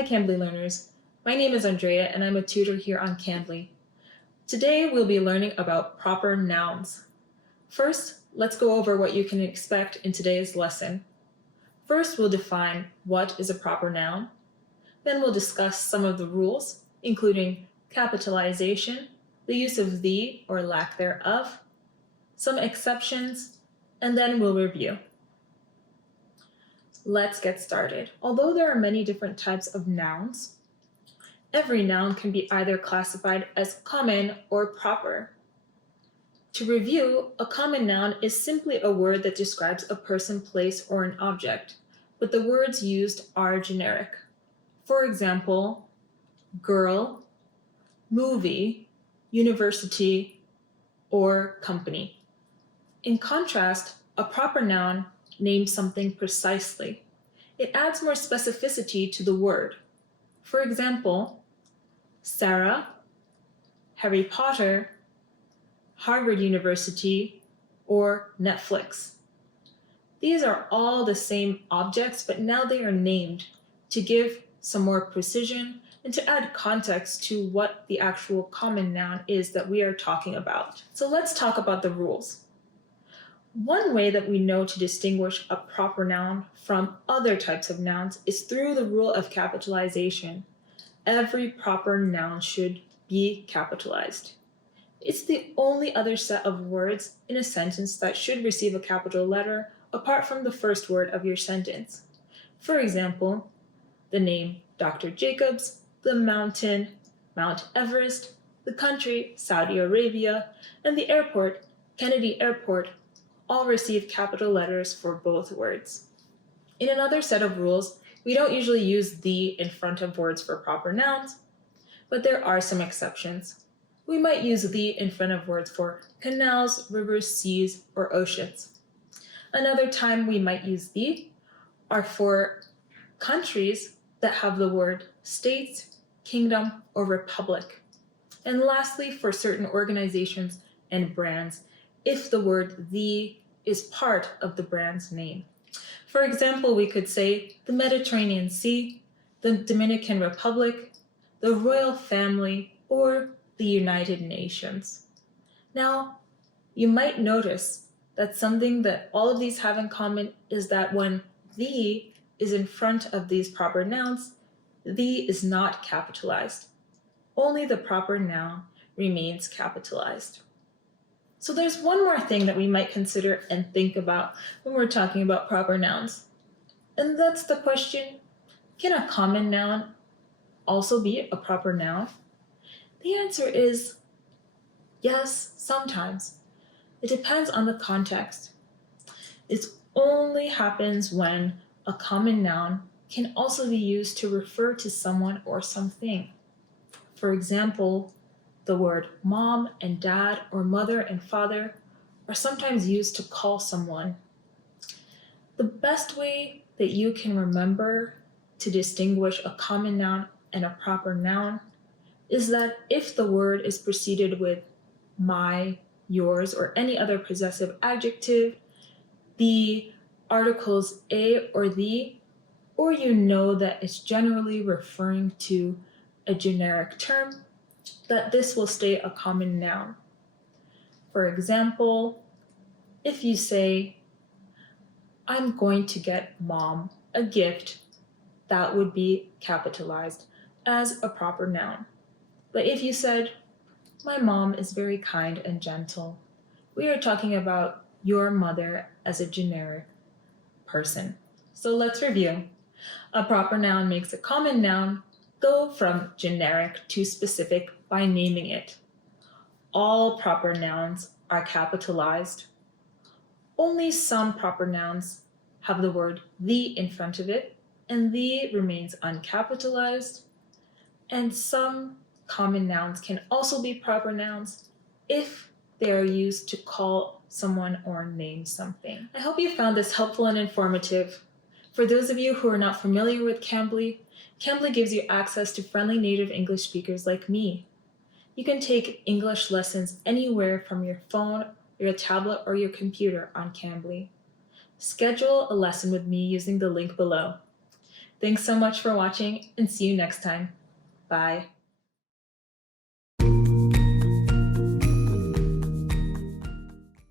Hi Cambly learners. My name is Andrea and I'm a tutor here on Cambly. Today we'll be learning about proper nouns. First, let's go over what you can expect in today's lesson. First, we'll define what is a proper noun. Then we'll discuss some of the rules, including capitalization, the use of the or lack thereof, some exceptions, and then we'll review. Let's get started. Although there are many different types of nouns, every noun can be either classified as common or proper. To review, a common noun is simply a word that describes a person, place, or an object, but the words used are generic. For example, girl, movie, university, or company. In contrast, a proper noun names something precisely. It adds more specificity to the word. For example, Sarah, Harry Potter, Harvard University, or Netflix. These are all the same objects, but now they are named to give some more precision and to add context to what the actual common noun is that we are talking about. So let's talk about the rules. One way that we know to distinguish a proper noun from other types of nouns is through the rule of capitalization. Every proper noun should be capitalized. It's the only other set of words in a sentence that should receive a capital letter apart from the first word of your sentence. For example, the name Dr. Jacobs, the mountain, Mount Everest, the country, Saudi Arabia, and the airport, Kennedy Airport, all receive capital letters for both words. In another set of rules, we don't usually use the in front of words for proper nouns, but there are some exceptions. We might use the in front of words for canals, rivers, seas, or oceans. Another time we might use the are for countries that have the word states, kingdom, or republic. And lastly, for certain organizations and brands, if the word the is part of the brand's name. For example, we could say the Mediterranean Sea, the Dominican Republic, the royal family, or the United Nations. Now, you might notice that something that all of these have in common is that when the is in front of these proper nouns, the is not capitalized. Only the proper noun remains capitalized. So there's one more thing that we might consider and think about when we're talking about proper nouns. And that's the question, can a common noun also be a proper noun? The answer is yes, sometimes. It depends on the context. It only happens when a common noun can also be used to refer to someone or something. For example, the word mom and dad or mother and father are sometimes used to call someone. The best way that you can remember to distinguish a common noun and a proper noun is that if the word is preceded with my, yours, or any other possessive adjective, the articles a or the, or you know that it's generally referring to a generic term, that this will stay a common noun. For example, if you say, I'm going to get mom a gift, that would be capitalized as a proper noun. But if you said, my mom is very kind and gentle, we are talking about your mother as a generic person. So let's review. A proper noun makes a common noun go from generic to specific by naming it. All proper nouns are capitalized. Only some proper nouns have the word the in front of it, and the remains uncapitalized. And some common nouns can also be proper nouns if they are used to call someone or name something. I hope you found this helpful and informative. For those of you who are not familiar with Cambly, Cambly gives you access to friendly native English speakers like me. You can take English lessons anywhere from your phone, your tablet, or your computer on Cambly. Schedule a lesson with me using the link below. Thanks so much for watching and see you next time. Bye.